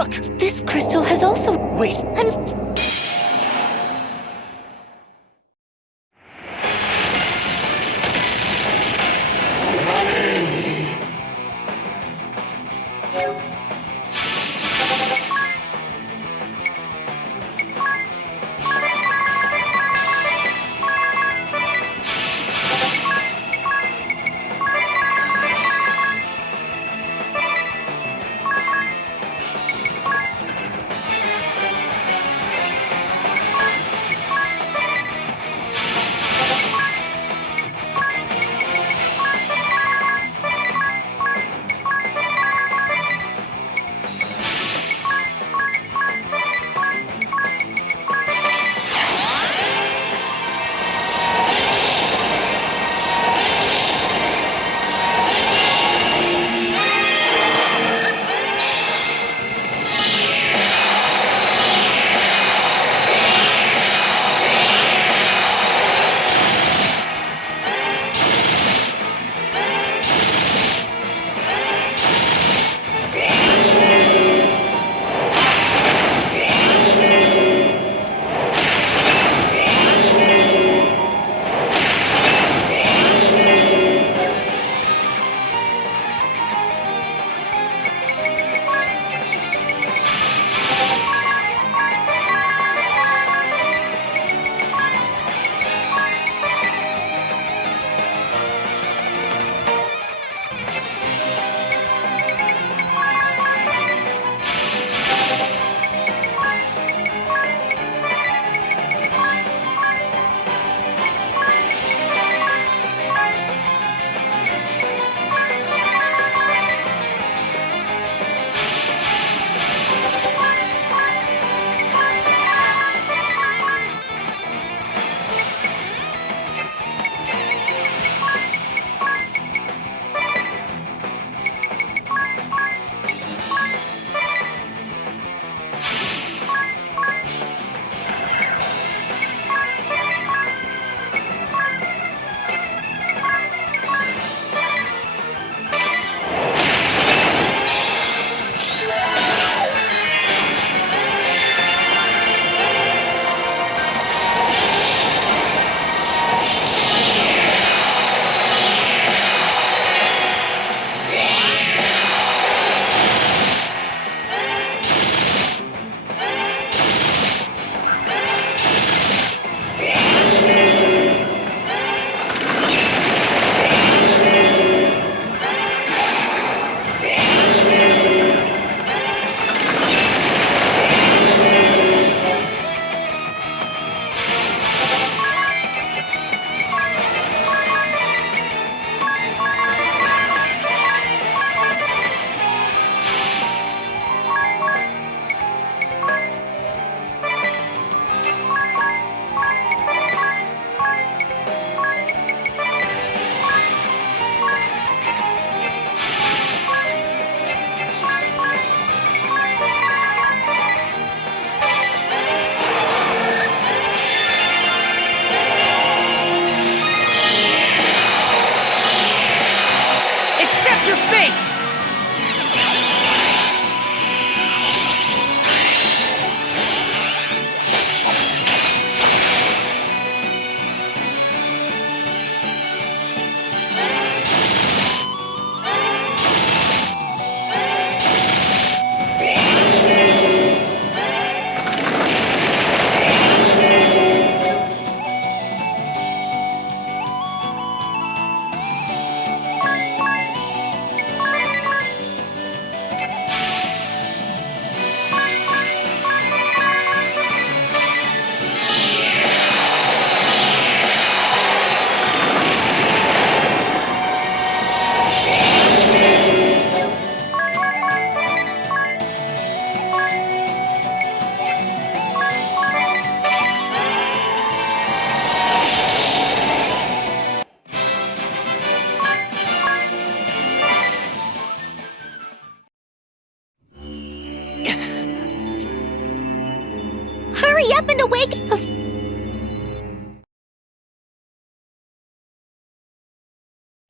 Look! This crystal has also... Wait. Hurry up and awake!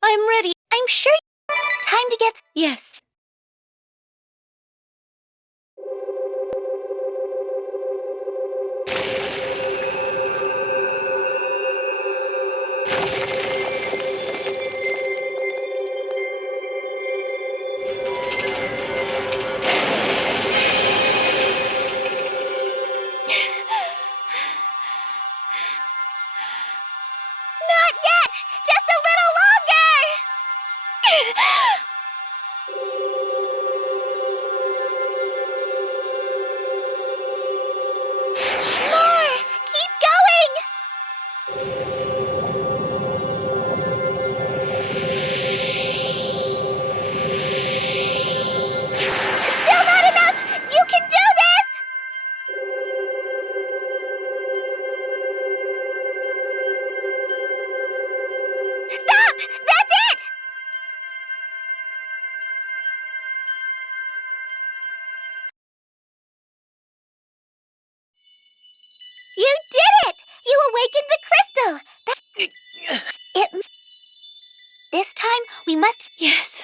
I'm ready. I'm sure. Time to get... Yes. Not yet! Just a little longer! More! Keep going! Still not enough! You can do this! Stop! That's it! You did it! You awakened the crystal! This time, we must... Yes.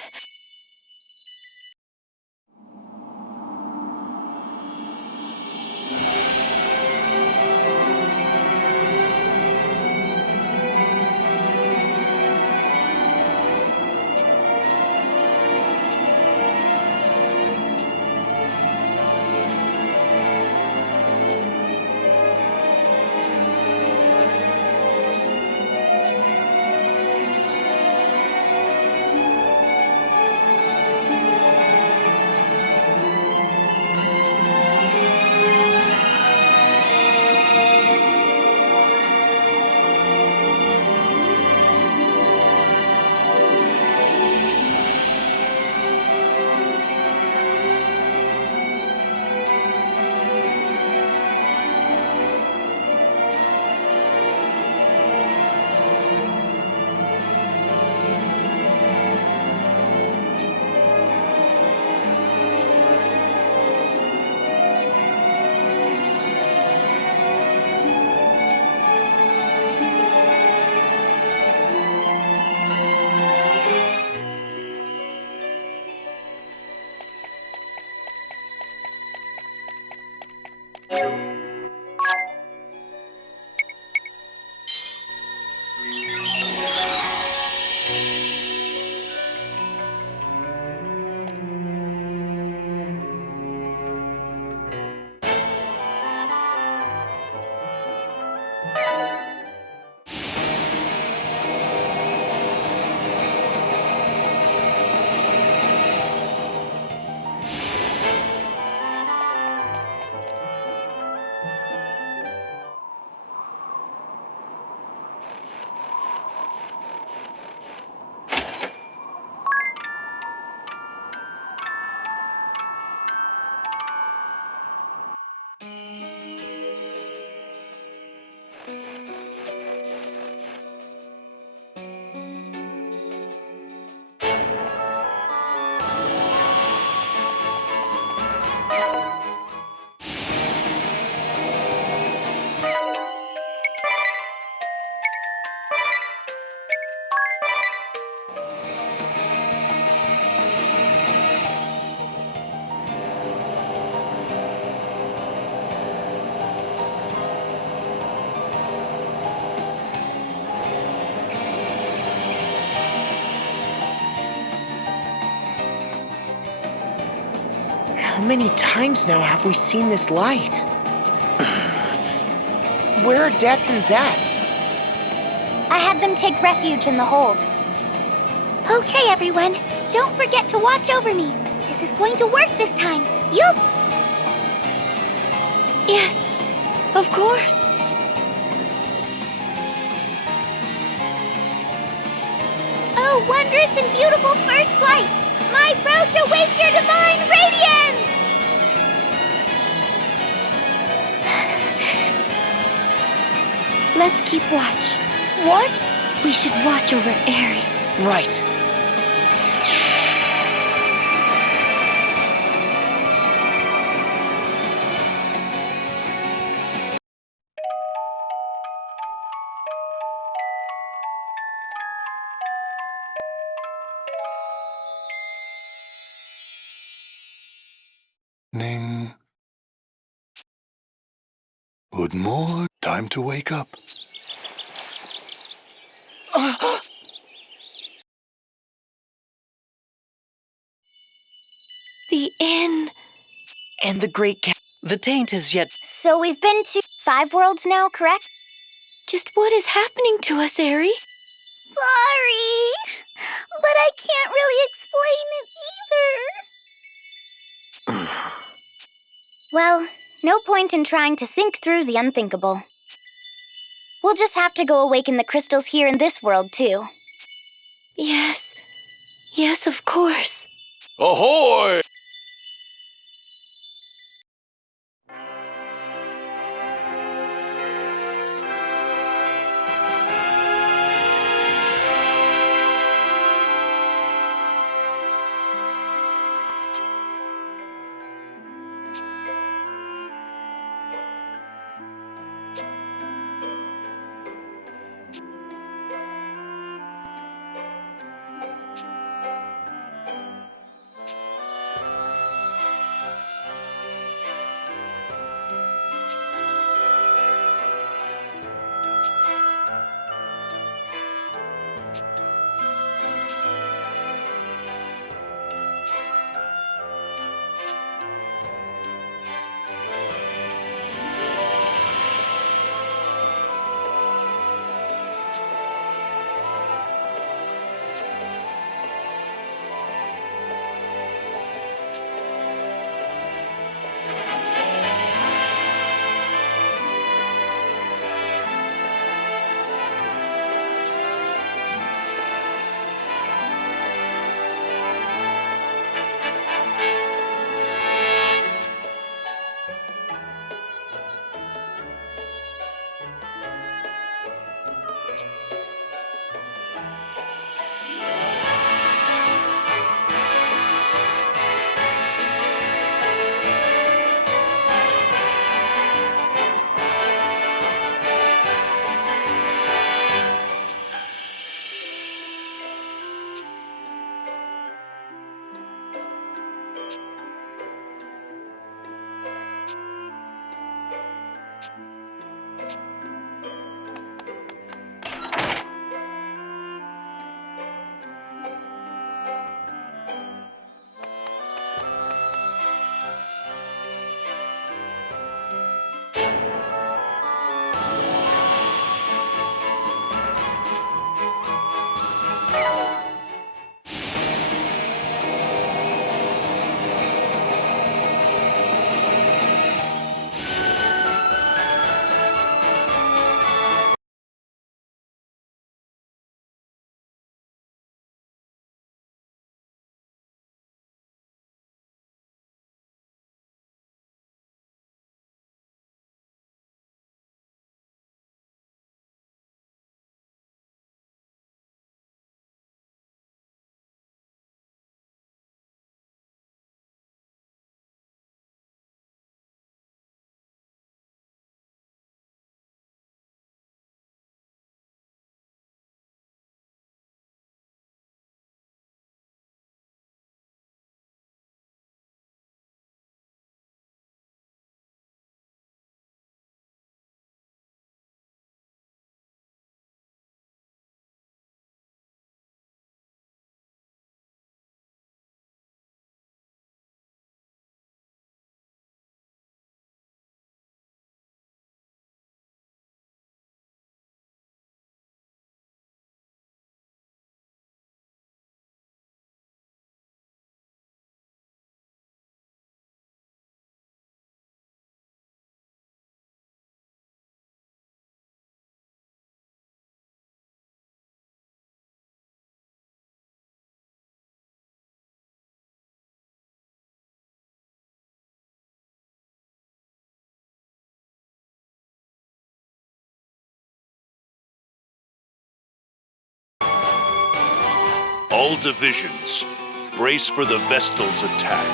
How many times now have we seen this light? Where are Dats and Zats? I had them take refuge in the hold. Okay, everyone. Don't forget to watch over me. This is going to work this time. You'll... Yes, of course. Oh, wondrous and beautiful first flight! My brooch awaits your divine radiance! Let's keep watch. What? We should watch over Aerie. Right. Ning. Good morning. Time to wake up. The inn. And the great The taint has yet... So we've been to 5 worlds now, correct? Just what is happening to us, Eri? Sorry, but I can't really explain it either. Well, no point in trying to think through the unthinkable. We'll just have to go awaken the crystals here in this world, too. Yes. Yes, of course. Ahoy! All divisions, brace for the Vestal's attack.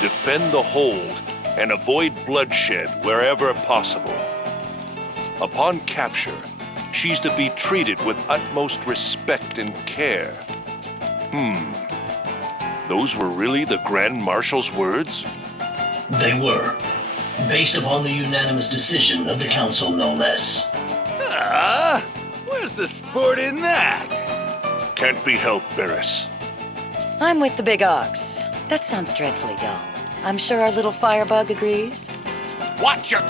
Defend the hold and avoid bloodshed wherever possible. Upon capture, she's to be treated with utmost respect and care. Those were really the Grand Marshal's words? They were. Based upon the unanimous decision of the Council, no less. Where's the sport in that? Can't be helped, Barris. I'm with the big ox. That sounds dreadfully dull. I'm sure our little firebug agrees. Watch your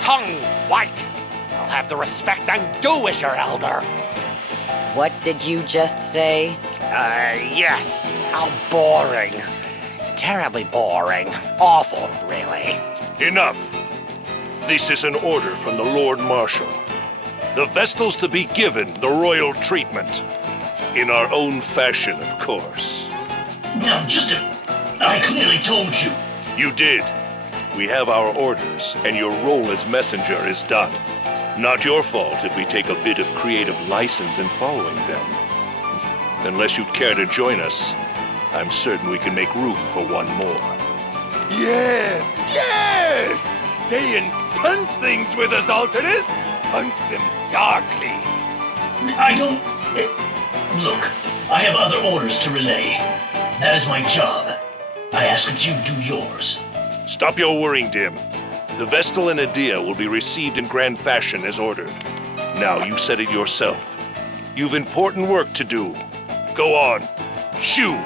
tongue, White! I'll have the respect I'm due as your elder. What did you just say? Yes. How boring. Terribly boring. Awful, really. Enough. This is an order from the Lord Marshal. The Vestals to be given the royal treatment. In our own fashion, of course. Now, I clearly told you. You did. We have our orders, and your role as messenger is done. Not your fault if we take a bit of creative license in following them. Unless you'd care to join us, I'm certain we can make room for one more. Yes! Yes! Stay and punch things with us, Alternus! Punch them darkly! I don't... Look, I have other orders to relay. That is my job. I ask that you do yours. Stop your worrying, Dim. The Vestal and Adia will be received in grand fashion as ordered. Now, you said it yourself. You've important work to do. Go on. Shoo!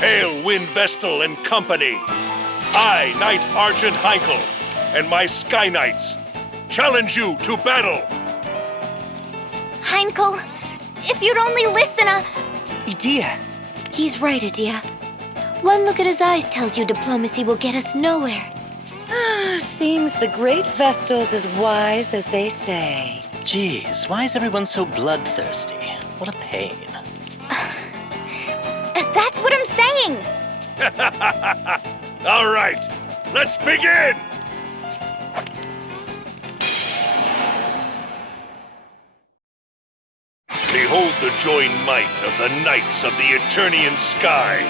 Hail, Wind Vestal and company! I, Knight Argent Heinkel, and my Sky Knights, challenge you to battle! Heinkel, if you'd only listen, Adia, He's right, Adia. One look at his eyes tells you diplomacy will get us nowhere. Seems the great Vestal's as wise as they say. Geez, why is everyone so bloodthirsty? What a pain. that's what I'm saying! All right, let's begin! Behold the joined might of the Knights of the Eternian Sky.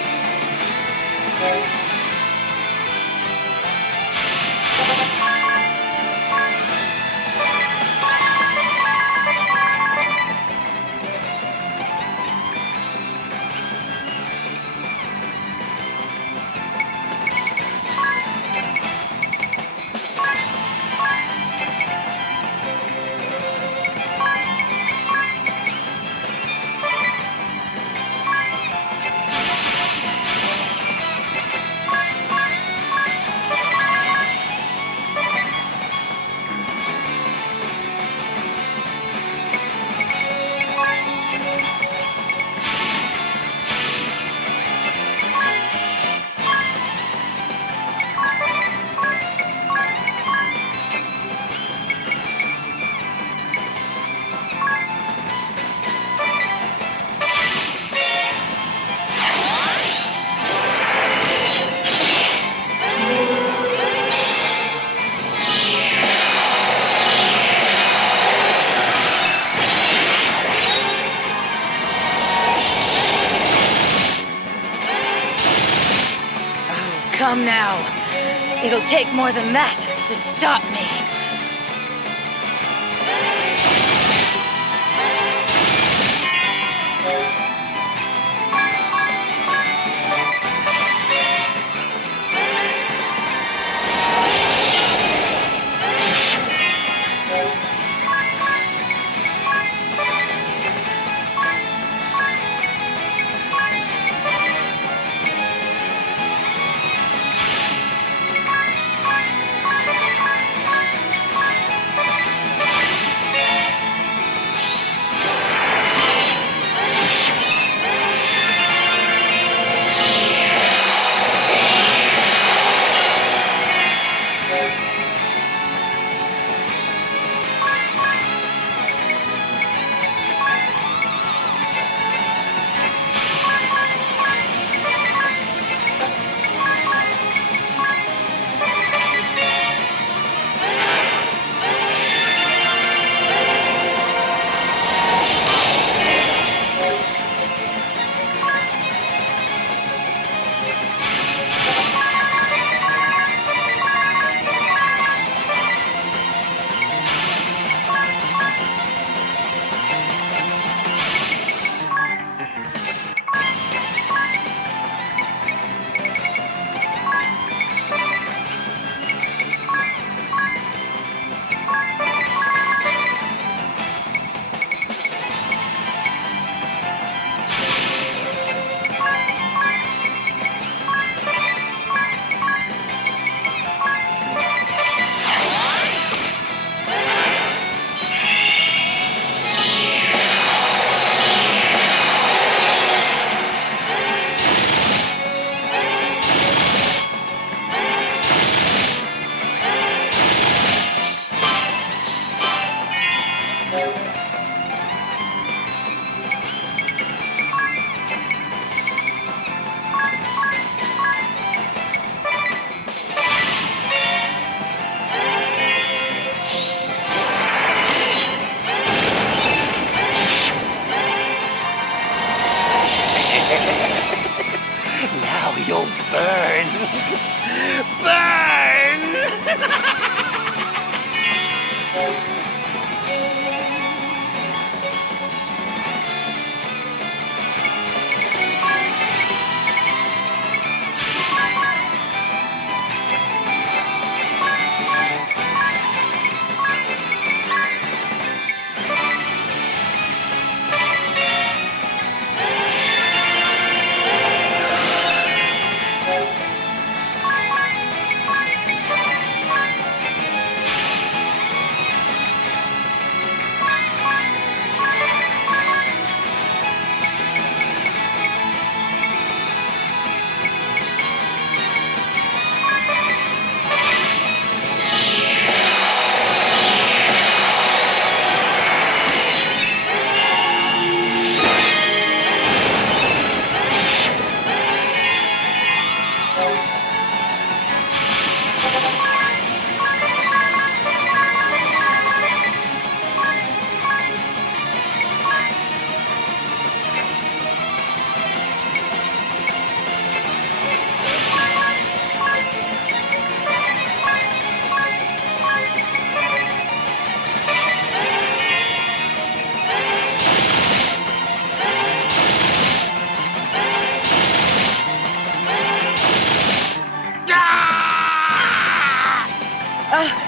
Come now. It'll take more than that to stop me. you'll burn. Burn!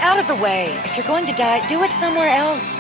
Out of the way. If you're going to die, do it somewhere else.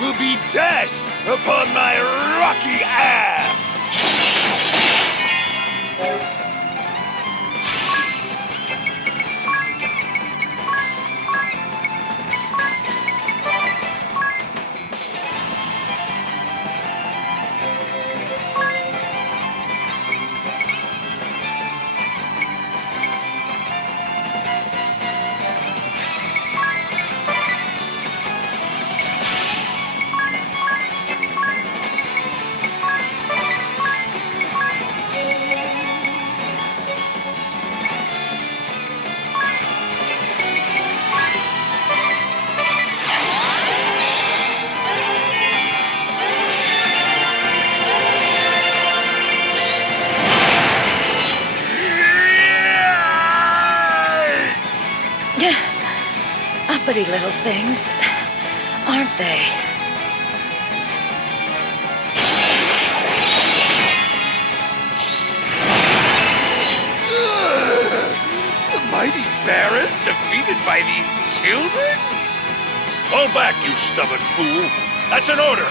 Will be dashed upon my rocky ass! Uppity little things, aren't they? The mighty bearers defeated by these children? Fall back, you stubborn fool. That's an order.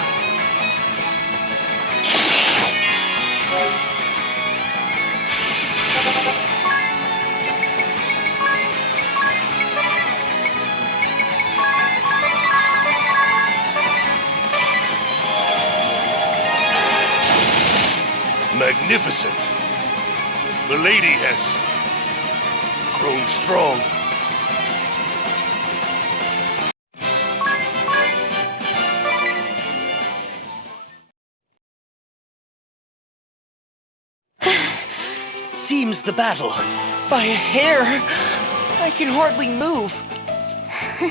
Magnificent. The lady has grown strong. Seems the battle. By a hair. I can hardly move.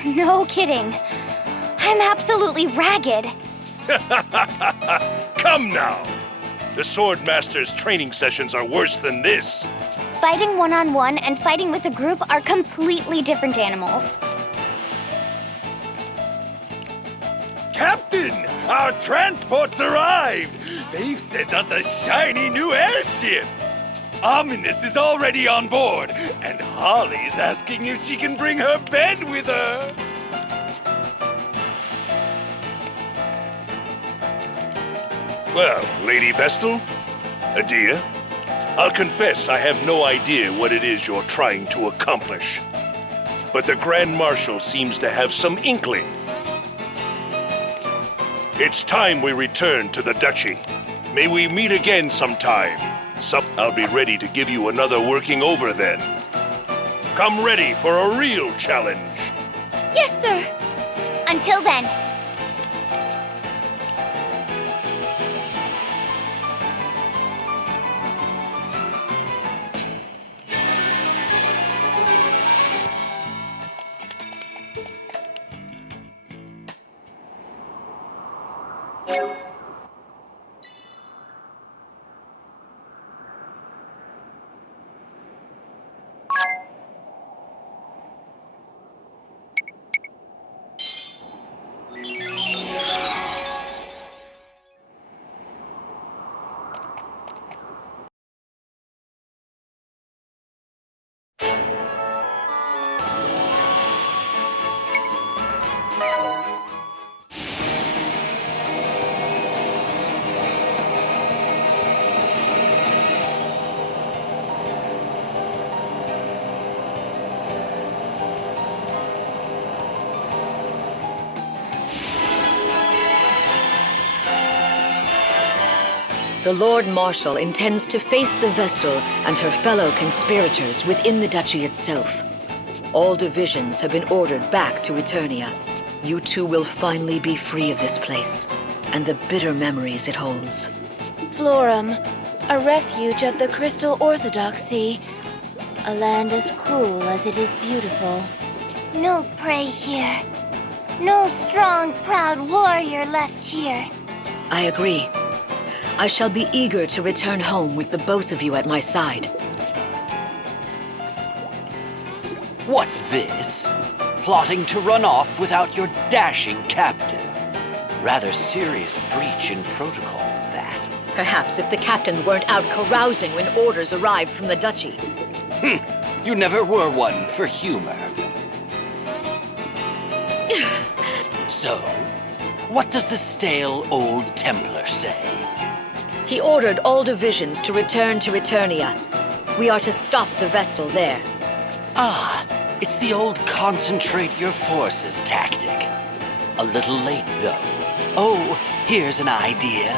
No kidding. I'm absolutely ragged. Come now. The Swordmaster's training sessions are worse than this. Fighting one-on-one and fighting with a group are completely different animals. Captain, our transport's arrived! They've sent us a shiny new airship! Ominous is already on board, and Holly's asking if she can bring her bed with her. Well, Lady Vestal, Adia, I'll confess I have no idea what it is you're trying to accomplish. But the Grand Marshal seems to have some inkling. It's time we return to the Duchy. May we meet again sometime. I'll be ready to give you another working over then. Come ready for a real challenge. Yes, sir. Until then. The Lord Marshal intends to face the Vestal and her fellow conspirators within the duchy itself. All divisions have been ordered back to Eternia. You two will finally be free of this place, and the bitter memories it holds. Florum, a refuge of the Crystal Orthodoxy. A land as cruel as it is beautiful. No prey here. No strong, proud warrior left here. I agree. I shall be eager to return home with the both of you at my side. What's this? Plotting to run off without your dashing captain. Rather serious breach in protocol, that. Perhaps if the captain weren't out carousing when orders arrived from the duchy. You never were one for humor. So, what does the stale old Templar say? He ordered all divisions to return to Eternia. We are to stop the Vestal there. Ah, it's the old concentrate your forces tactic. A little late, though. Oh, here's an idea.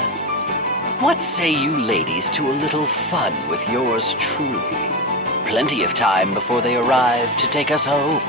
What say you ladies to a little fun with yours truly? Plenty of time before they arrive to take us home.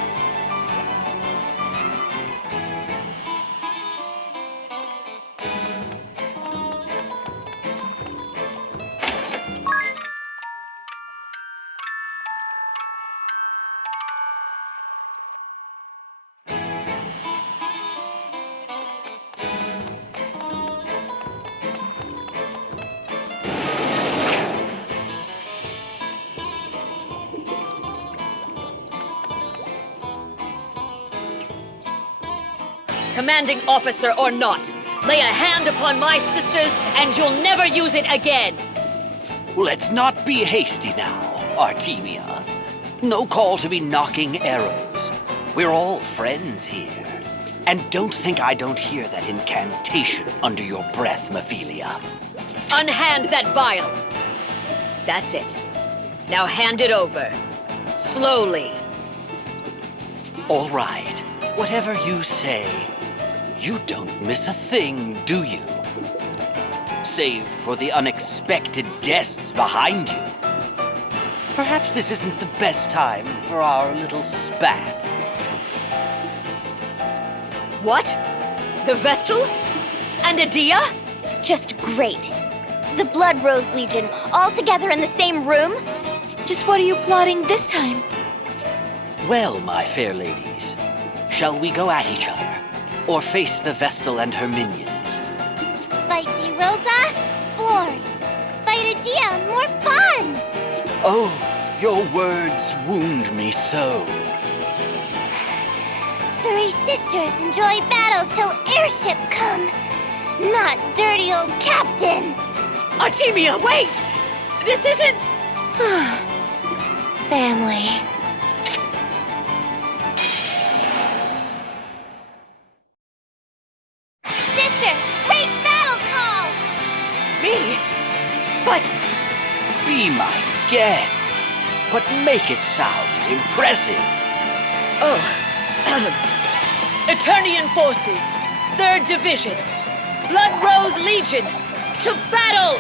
Commanding officer or not, lay a hand upon my sisters and you'll never use it again. Let's not be hasty now, Artemia. No call to be knocking arrows. We're all friends here. And don't think I don't hear that incantation under your breath, Mephilia. Unhand that vial. That's it. Now hand it over. Slowly. All right. Whatever you say. You don't miss a thing, do you? Save for the unexpected guests behind you. Perhaps this isn't the best time for our little spat. What? The Vestal? And Adia? Just great. The Blood Rose Legion, all together in the same room? Just what are you plotting this time? Well, my fair ladies, shall we go at each other? Or face the Vestal and her minions? Fight Di Rosa? Boring. Fight Adia? More fun! Oh, your words wound me so. Three sisters enjoy battle till airship come. Not dirty old captain. Artemia, wait! This isn't... Family. Sister, great battle call! me. But... Be my guest, but make it sound impressive. Oh. Eternian forces, 3rd Division, Blood Rose Legion, to battle!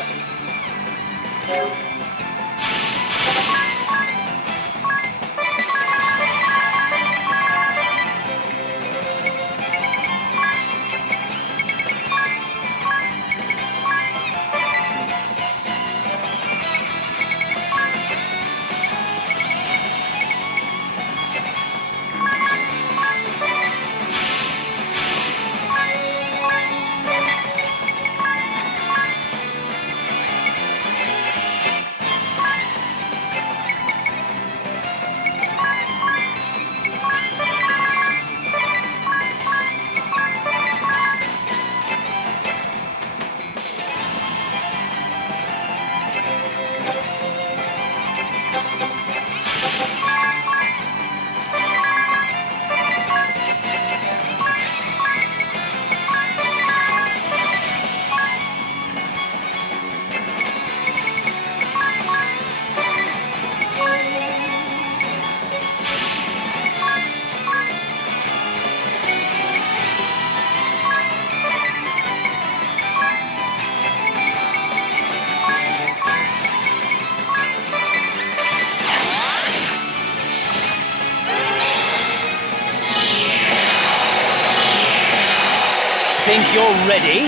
think you're ready?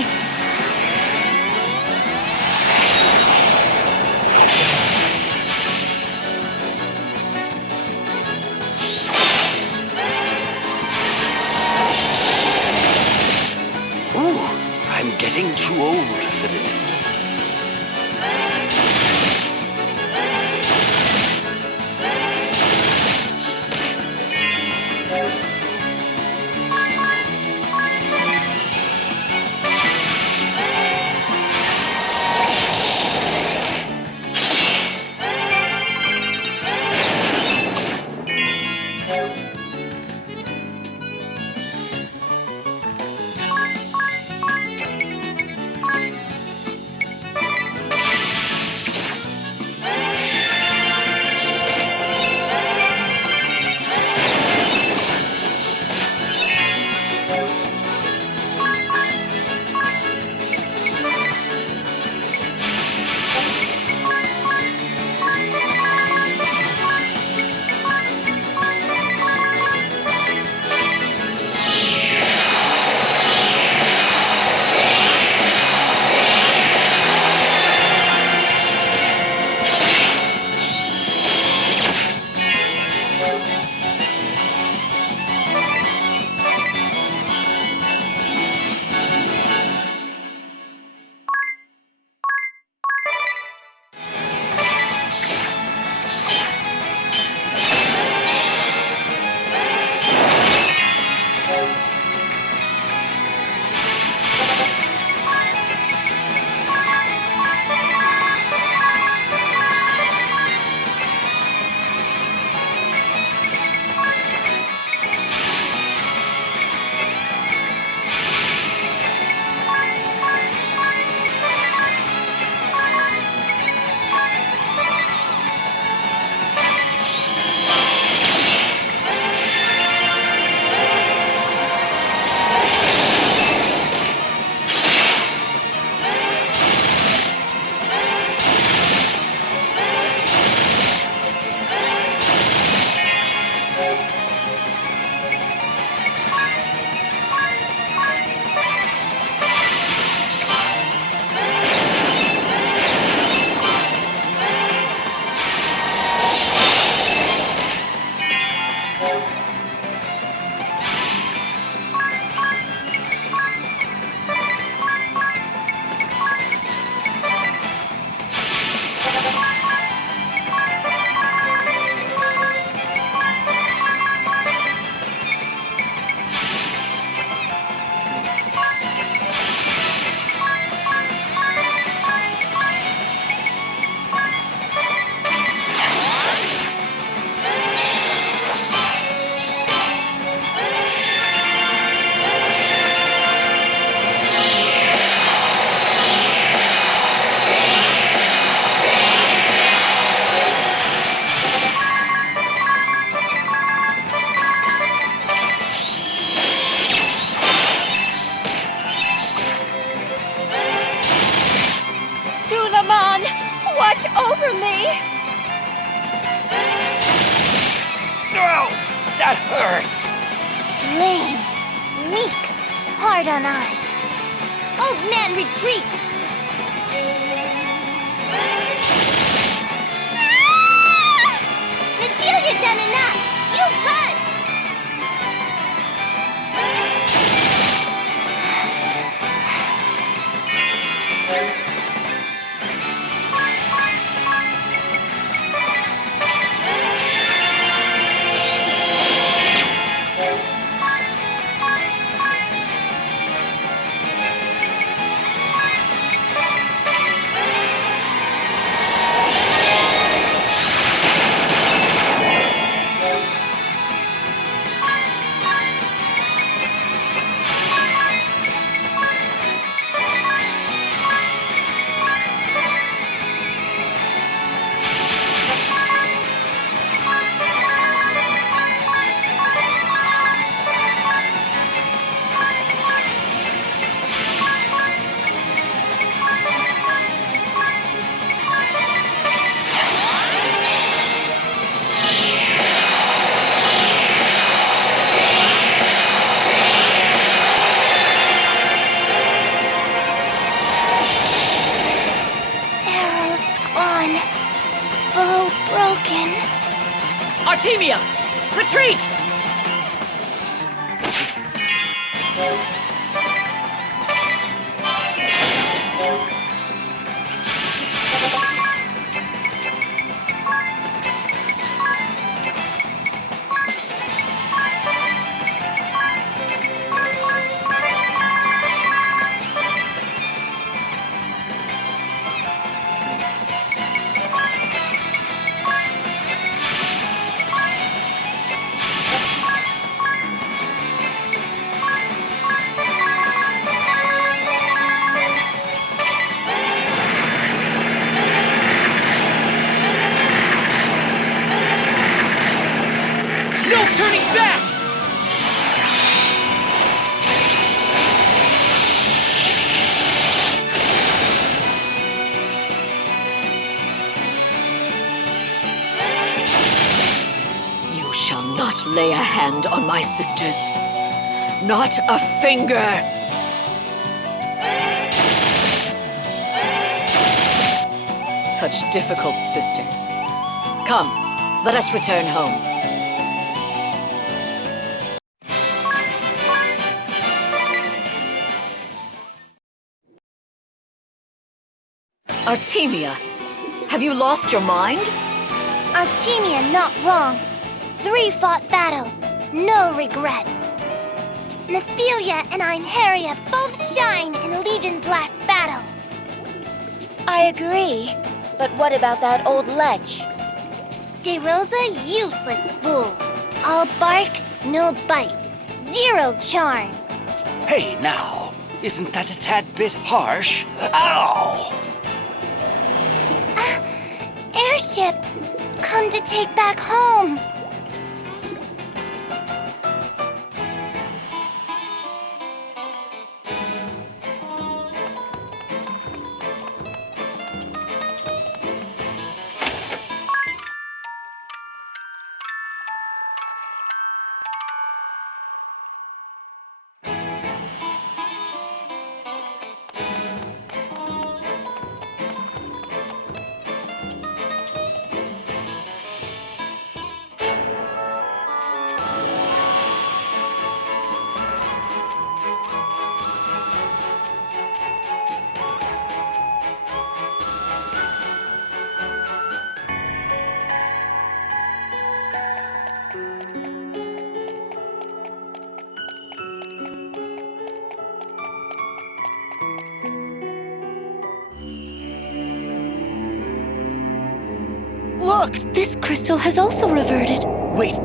Ooh, I'm getting too old for this. Watch over me! No! That hurts! Lame, weak, hard on eye. Old man, retreat! Ophelia done enough! You run! Artemia! Retreat! Lay a hand on my sisters. Not a finger! Such difficult sisters. Come, let us return home. Artemia, have you lost your mind? Artemia not wrong. 3-fought battle, no regrets. Nephilia and Einherja both shine in Legion's last battle. I agree. But what about that old lech? De Rosa, useless fool. All bark, no bite. 0 charm. Hey, now, isn't that a tad bit harsh? Ow! Airship, come to take back home. Look! This crystal has also reverted. Wait,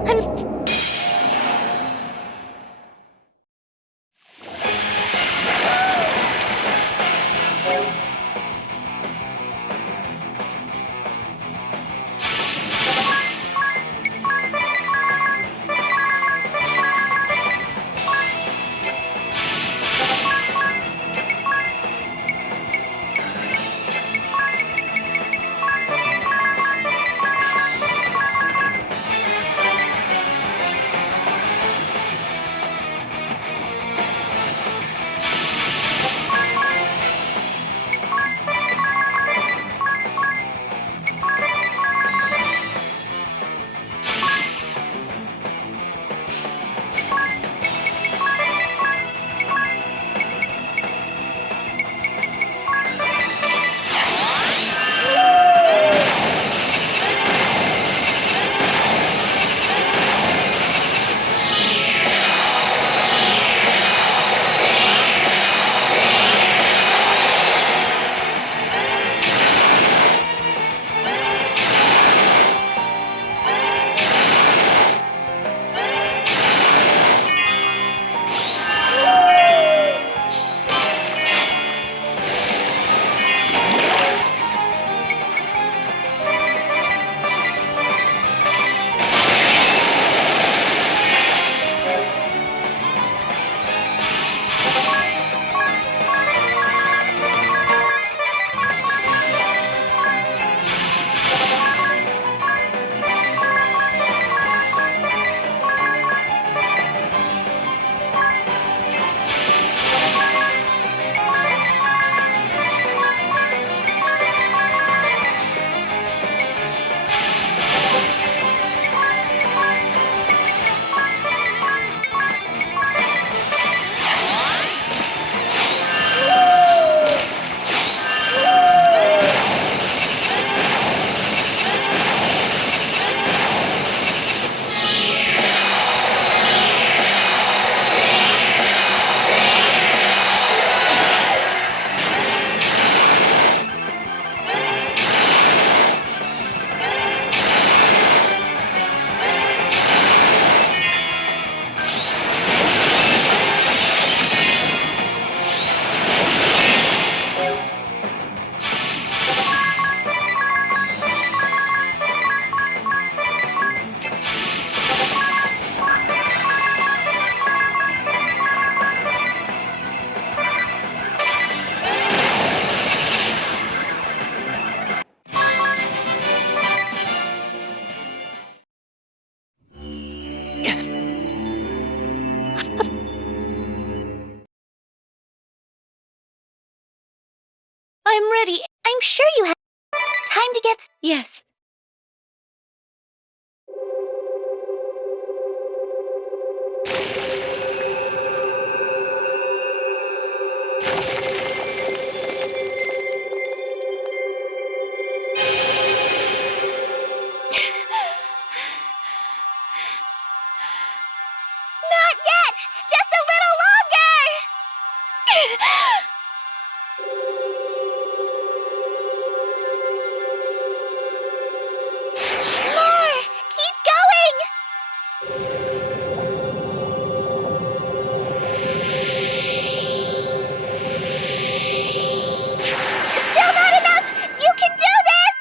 I'm ready. I'm sure you have time to get... Yes. Not yet! Just a little longer! More! Keep going! Still not enough! You can do this!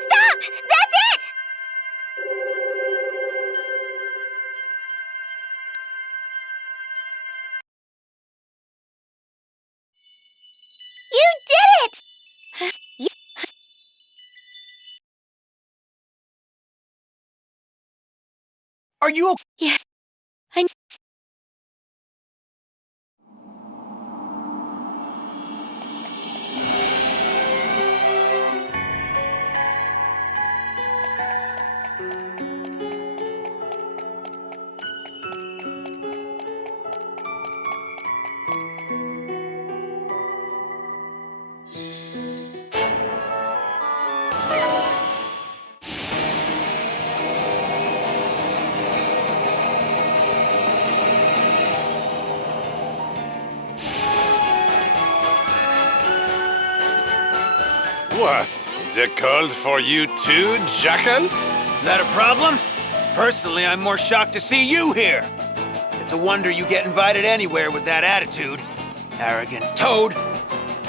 Stop! That's it! You did it! Are you okay? Yes. I... What? Is it cold for you too, Jackal? That a problem? Personally, I'm more shocked to see you here. It's a wonder you get invited anywhere with that attitude. Arrogant toad.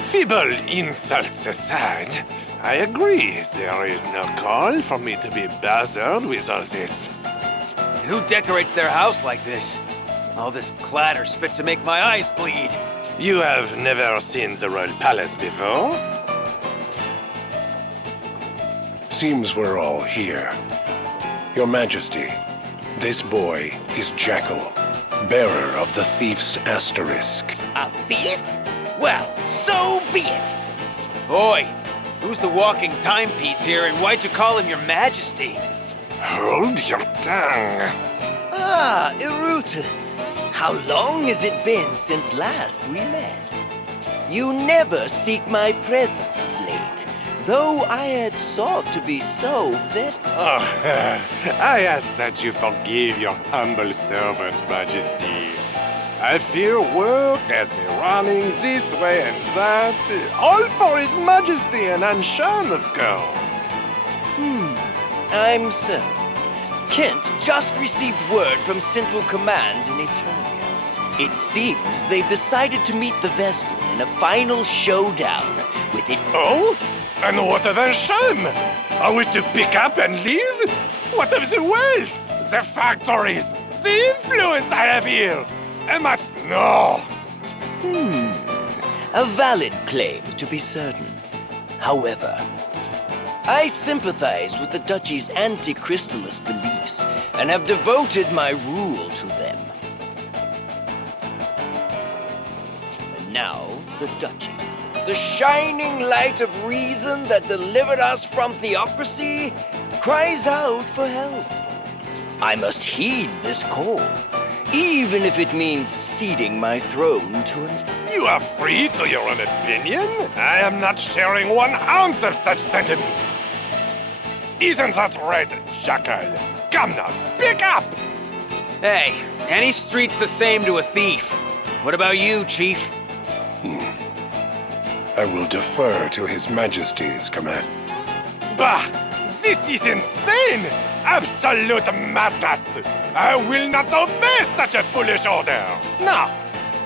Feeble insults aside, I agree. There is no call for me to be bothered with all this. Who decorates their house like this? All this clatter's fit to make my eyes bleed. You have never seen the royal palace before? Seems we're all here. Your Majesty, this boy is Jackal, bearer of the thief's asterisk. A thief? Well, so be it. Oi, who's the walking timepiece here and why'd you call him your Majesty? Hold your tongue. Ah, Erutus. How long has it been since last we met? You never seek my presence of late, though I had sought to be so fit. Oh, I ask that you forgive your humble servant, Majesty. I fear work has been running this way and that, all for His Majesty and Anshan, of course. I'm certain. Kent just received word from Central Command in Eternia. It seems they've decided to meet the Vestal in a final showdown with it. Oh? And what of Anshan? Are we to pick up and leave? What of the wealth, the factories, the influence I have here? Am I... No! A valid claim, to be certain. However, I sympathize with the Duchy's anti-crystalist beliefs and have devoted my rule to them. And now, the Duchy, the shining light of reason that delivered us from theocracy, cries out for help. I must heed this call, even if it means ceding my throne to an... You are free to your own opinion. I am not sharing 1 ounce of such sentiments. Isn't that right, Jackal? Come now, speak up! Hey, any street's the same to a thief. What about you, Chief? I will defer to His Majesty's command. Bah! This is insane! Absolute madness! I will not obey such a foolish order! Now,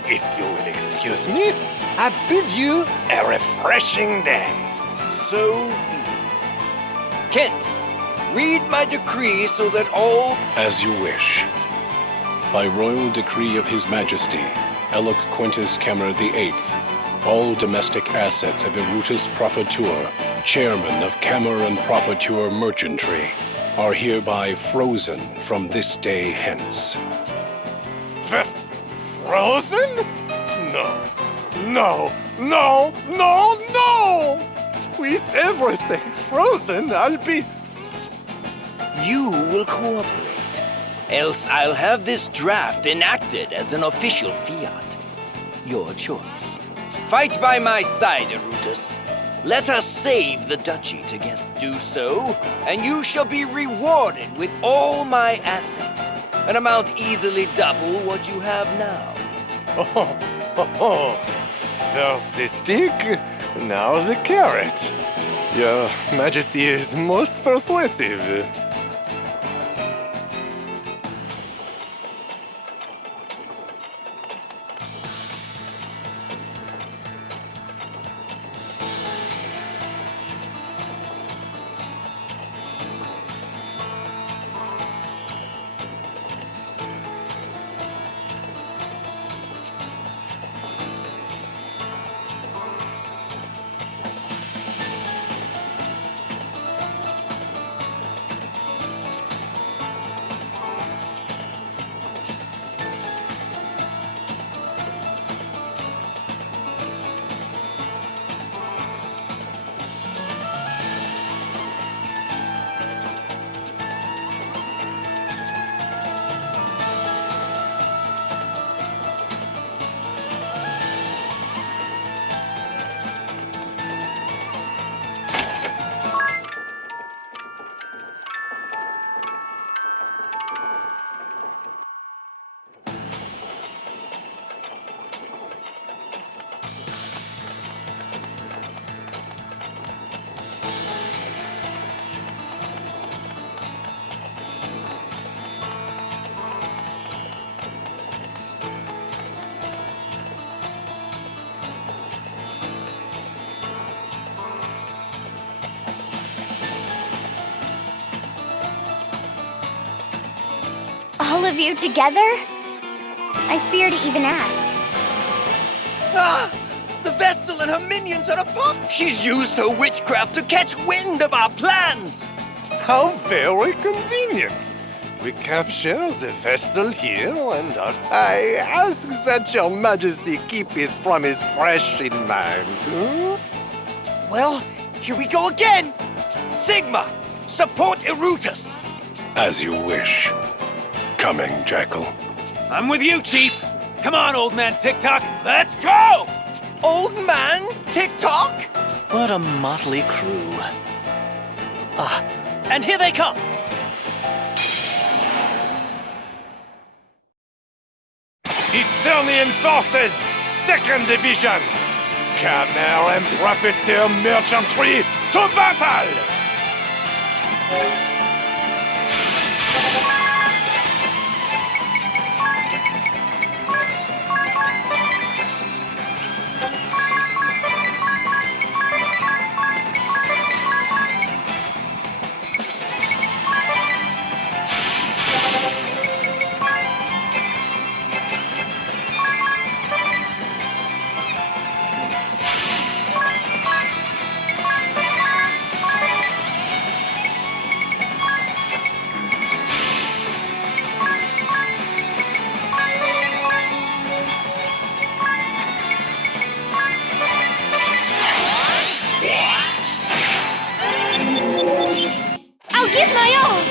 if you will excuse me, I bid you a refreshing day. So be it. Kent, read my decree so that all... As you wish. By royal decree of His Majesty, Eloc Quintus Khamer VIII, all domestic assets of Khamer Profiteur, chairman of Khamer and Profiteur Merchantry, are hereby frozen from this day hence. Frozen? No. No, no, no, no! With everything frozen, I'll be... You will cooperate, else I'll have this draft enacted as an official fiat. Your choice. Fight by my side, Erutus. Let us save the duchy together. Do so, and you shall be rewarded with all my assets, an amount easily double what you have now. First the stick, now the carrot. Your Majesty is most persuasive. All of you together? I fear to even ask. Ah! The Vestal and her minions are upon. She's used her witchcraft to catch wind of our plans. How very convenient. We capture the Vestal here, and I ask that your Majesty keep his promise fresh in mind. Well, here we go again. Sigma, support Erutus. As you wish. Coming, Jackal. I'm with you, Chief. Come on, old man TikTok. Let's go! Old man TikTok? What a motley crew. Ah, and here they come! Eternian Forces, 2nd Division. Khamer Profiteur merchantry to battle! I'll give my all!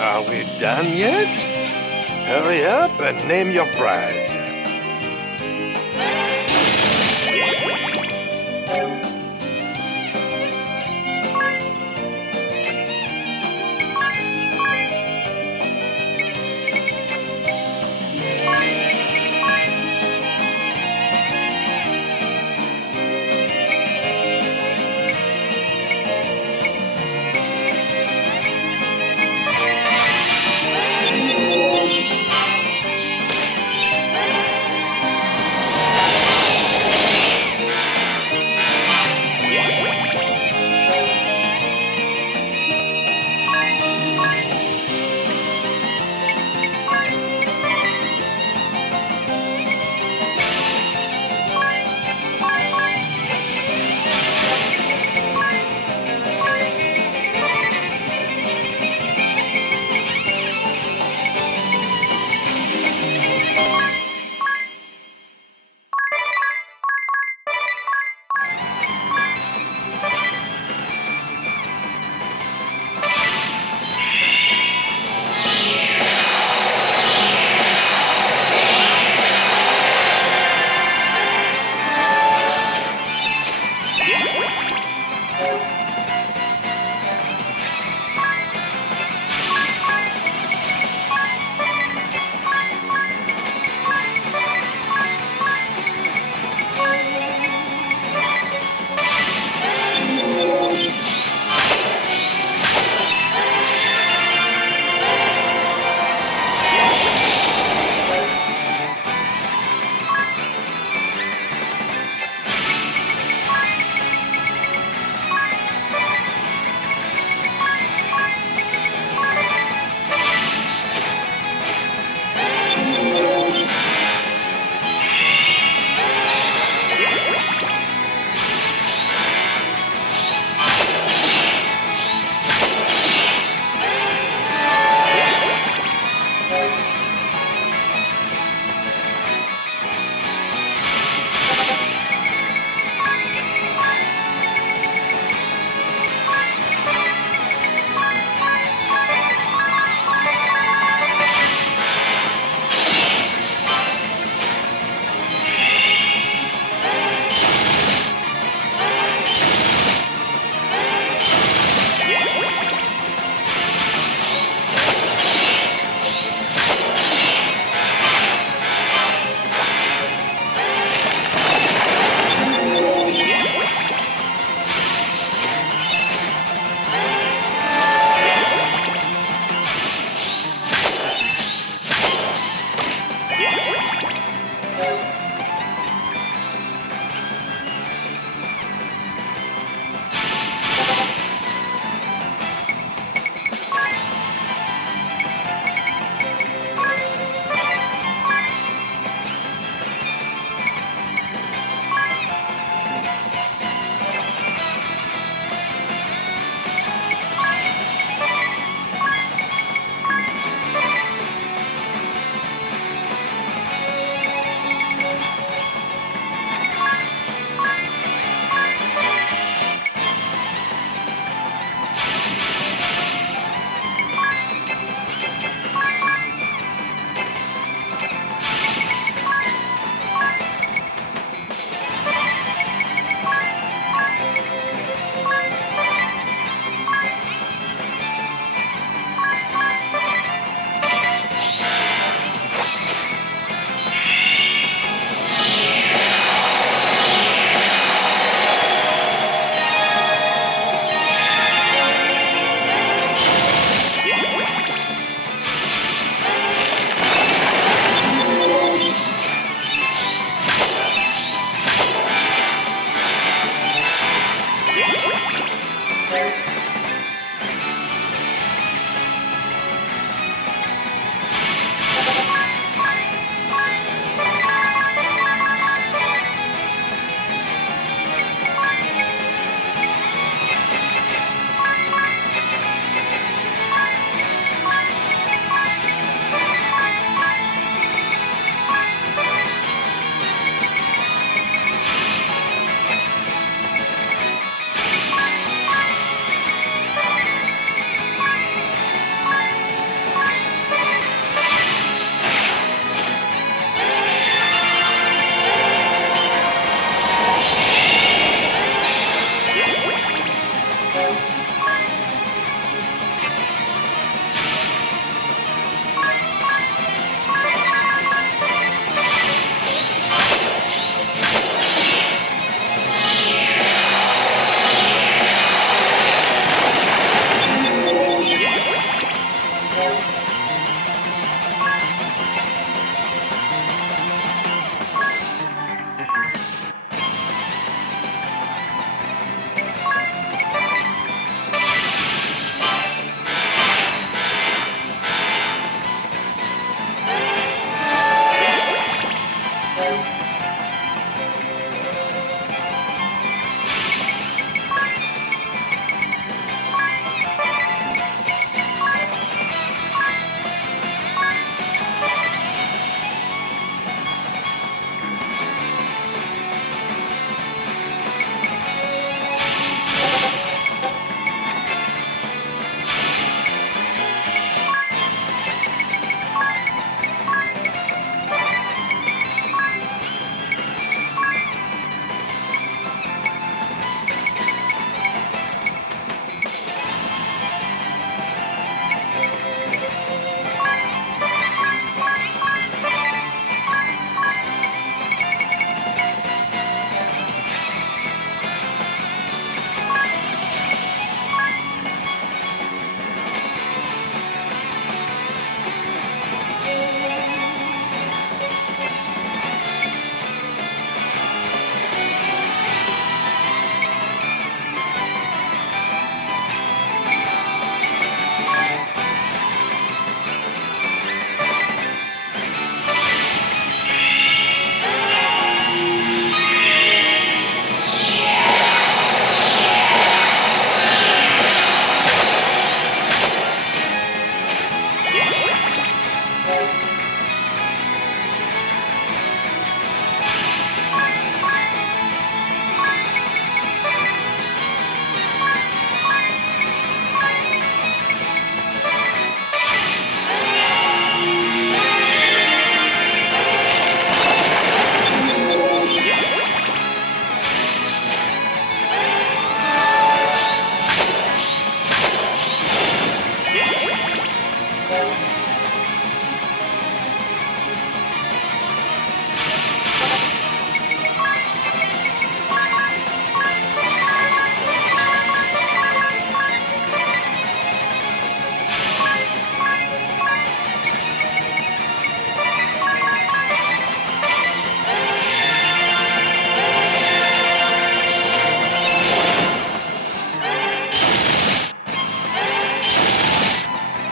Are we done yet? Hurry up and name your prize.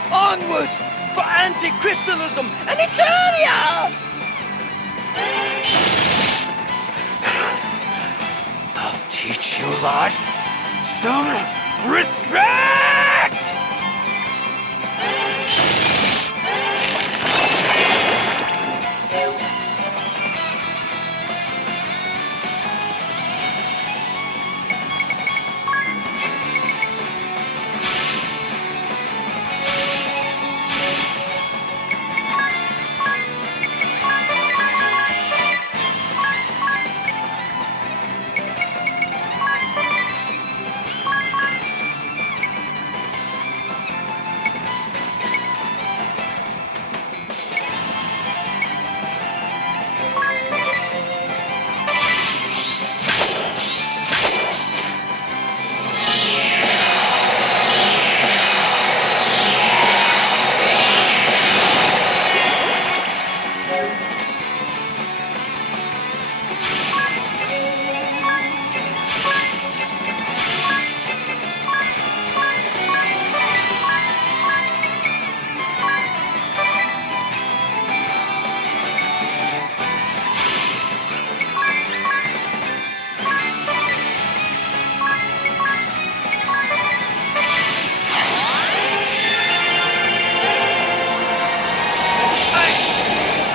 Onward for anti-crystalism and Eternia! I'll teach you lot some respect!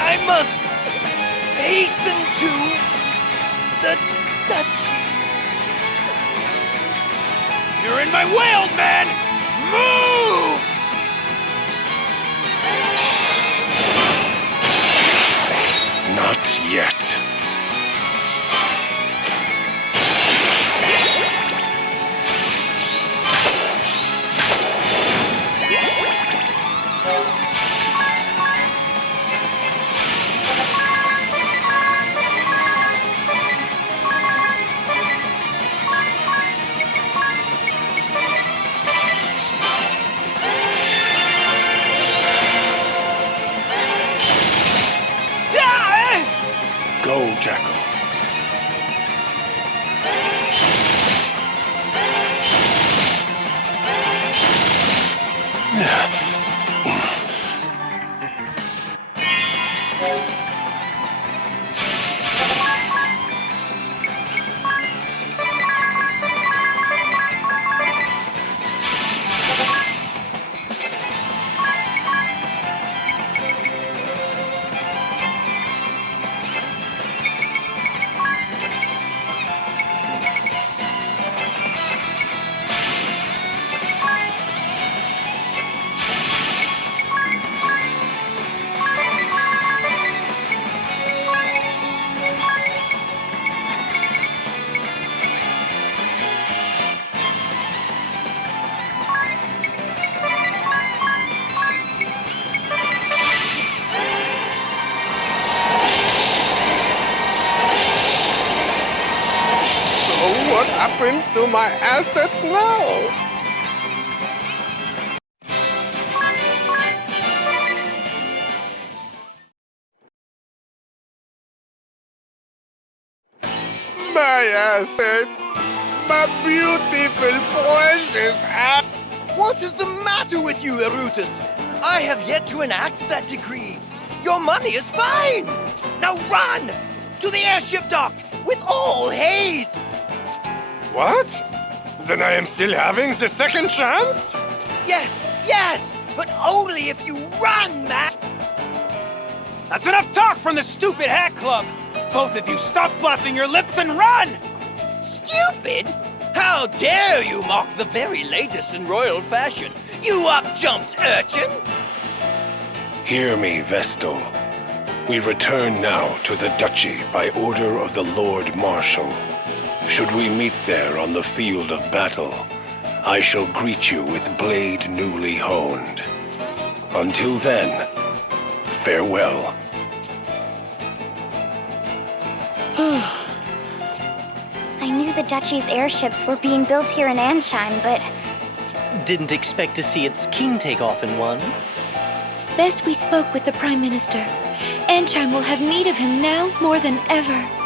I must hasten to the duchy. You're in my way, old man! Move! Not yet. Go, Jackal. What happens to my assets now? My assets! My beautiful, precious assets! What is the matter with you, Erutus? I have yet to enact that decree. Your money is fine. Now run to the airship dock with all haste. What? Then I am still having the second chance? Yes, but only if you run, man. That's enough talk from the stupid Hat Club! Both of you stop flapping your lips and run! Stupid? How dare you mock the very latest in royal fashion, you up-jumped urchin! Hear me, Vestal. We return now to the duchy by order of the Lord Marshal. Should we meet there on the field of battle, I shall greet you with blade newly honed. Until then, farewell. I knew the Duchy's airships were being built here in Ansheim, but Didn't expect to see its king take off in one. Best we spoke with the Prime Minister. Ansheim will have need of him now more than ever.